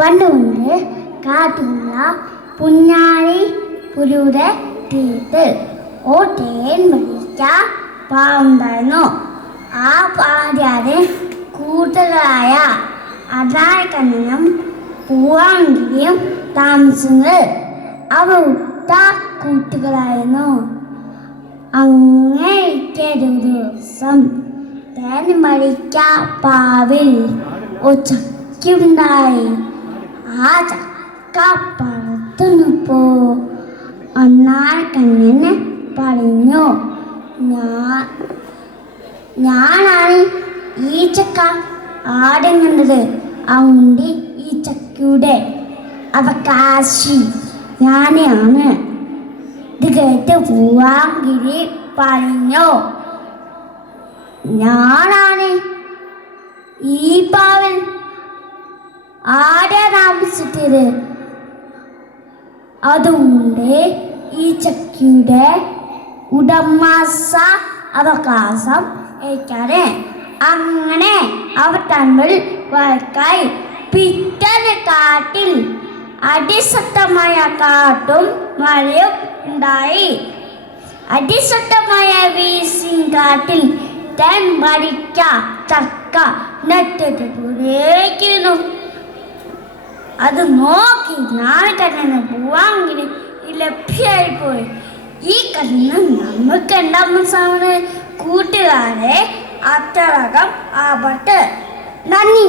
പണ്ടുകൊണ്ട് കാട്ടിലുള്ള പുഞ്ഞാഴി പുലിയുടെ തീർത്ത് തേൻ മരിച്ച പാവുണ്ടായിരുന്നു. ആ പാടിയാതെ കൂട്ടുകാരായ അതായക്കണ്ണനും പൂവാങ്കിരിയും താമസിച്ചത് അവർ ഉറ്റ കൂട്ടുകളായിരുന്നു. അങ്ങേക്ക് ഒരു ദിവസം തേൻ മരിച്ച പാവിൽ ഒരു ചക്കയുണ്ടായി. ആ ചക്ക പറത്തുന്നപ്പോ അണ്ണാരക്കണ്ണന് പറഞ്ഞു, ഞാനാണ് ഈ ചക്ക ആദ്യം കണ്ടത്. അതുകൊണ്ട് ഈ ചക്കയുടെ അവകാശി ഞാനാണ്. ഇത് കേട്ട് പൂവാങ്കിരി പറഞ്ഞു, ഞാനാണ് ഈ പാവൽ ആരാ താമസിച്ചത്. അതുകൊണ്ട് ഈ ചക്കയുടെ ഉടമസ്ഥ അവകാശം ഏറ്റാണ്. അങ്ങനെ അവർ തമ്മിൽ വഴക്കായി. പിറ്റേന്ന് കാട്ടിൽ അതിശക്തമായ കാട്ടും മഴയും ഉണ്ടായി. അതിശക്തമായ വീശിൻ കാറ്റിൽ തേൻ മരിച്ച ചക്ക നെറ്റിട്ടു. അത് നോക്കി നാളെ പൂവാങ്കിരി ലഭ്യമായിപ്പോയി. ഈ കണ്ണ് നമുക്ക് ഉണ്ടാകുന്ന കൂട്ടുകാരെ അത്രകം ആപത്ത്. നന്ദി.